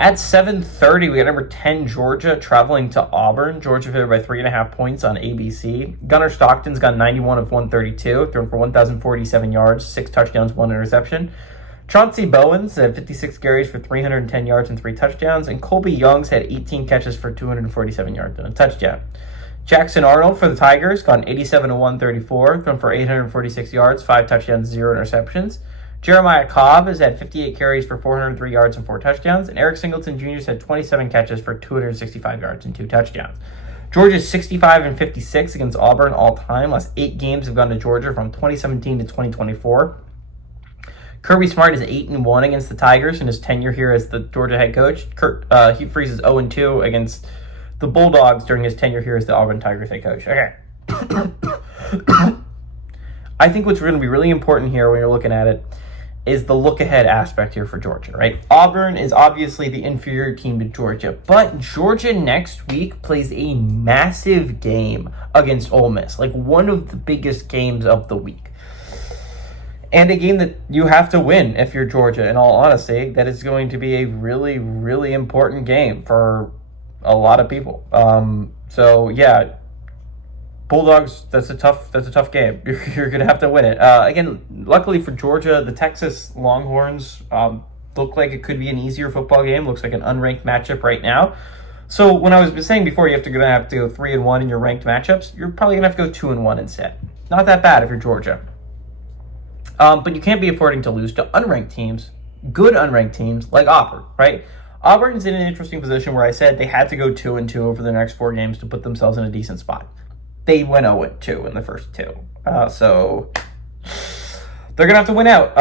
At 7:30, we got number 10 Georgia traveling to Auburn. Georgia favored by 3.5 points on ABC. Gunnar Stockton's got 91 of 132, thrown for 1,047 yards, 6 touchdowns, 1 interception. Chauncey Bowens had 56 carries for 310 yards and 3 touchdowns, and Colby Young's had 18 catches for 247 yards and a touchdown. Jackson Arnold for the Tigers got an 87 of 134, thrown for 846 yards, 5 touchdowns, 0 interceptions. Jeremiah Cobb has had 58 carries for 403 yards and 4 touchdowns, and Eric Singleton Jr. has had 27 catches for 265 yards and 2 touchdowns. Georgia's 65 and 56 against Auburn all time. Last 8 games have gone to Georgia from 2017 to 2024. Kirby Smart is 8-1 against the Tigers in his tenure here as the Georgia head coach. Hugh Freeze is 0-2 against the Bulldogs during his tenure here as the Auburn Tigers head coach. Okay. I think what's going to be really important here when you're looking at it is the look-ahead aspect here for Georgia, right? Auburn is obviously the inferior team to Georgia, but Georgia next week plays a massive game against Ole Miss, like one of the biggest games of the week. And a game that you have to win if you're Georgia, in all honesty. That is going to be a really, really important game for a lot of people. So, yeah, Bulldogs, that's a tough game. You're going to have to win it. Again, luckily for Georgia, the Texas Longhorns look like it could be an easier football game. Looks like an unranked matchup right now. So when I was saying before, you're going to have to go 3-1 in your ranked matchups, you're probably going to have to go 2-1 instead. Not that bad if you're Georgia. But you can't be affording to lose to unranked teams, good unranked teams like Auburn, right? Auburn's in an interesting position where I said they had to go 2-2 over the next 4 games to put themselves in a decent spot. They went 0-2 in the first 2. So they're going to have to win out.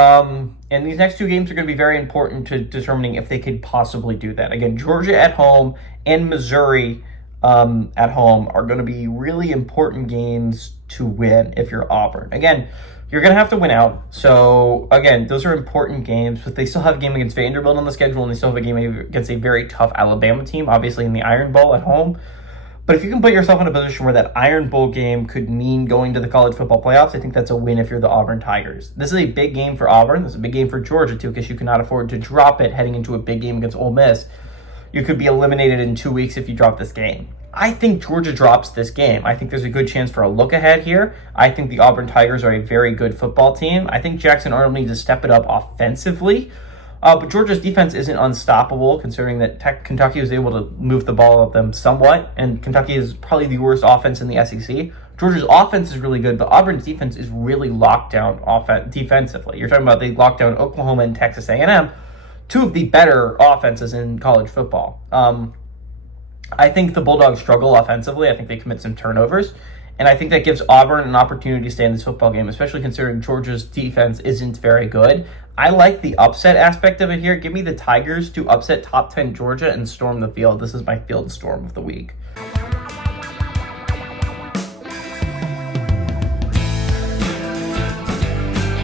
And these next 2 games are going to be very important to determining if they could possibly do that. Again, Georgia at home and Missouri at home are going to be really important games to win if you're Auburn. Again, you're going to have to win out. So, again, those are important games, but they still have a game against Vanderbilt on the schedule, and they still have a game against a very tough Alabama team, obviously in the Iron Bowl at home. But if you can put yourself in a position where that Iron Bowl game could mean going to the college football playoffs, I think that's a win if you're the Auburn Tigers. This is a big game for Auburn. This is a big game for Georgia, too, because you cannot afford to drop it heading into a big game against Ole Miss. You could be eliminated in 2 weeks if you drop this game. I think Georgia drops this game. I think there's a good chance for a look ahead here. I think the Auburn Tigers are a very good football team. I think Jackson Arnold needs to step it up offensively. But Georgia's defense isn't unstoppable, considering that Kentucky was able to move the ball at them somewhat, and Kentucky is probably the worst offense in the SEC. Georgia's offense is really good, but Auburn's defense is really locked down defensively. You're talking about they locked down Oklahoma and Texas A&M, 2 of the better offenses in college football. I think the Bulldogs struggle offensively. I think they commit some turnovers. And I think that gives Auburn an opportunity to stay in this football game, especially considering Georgia's defense isn't very good. I like the upset aspect of it here. Give me the Tigers to upset top 10 Georgia and storm the field. This is my field storm of the week.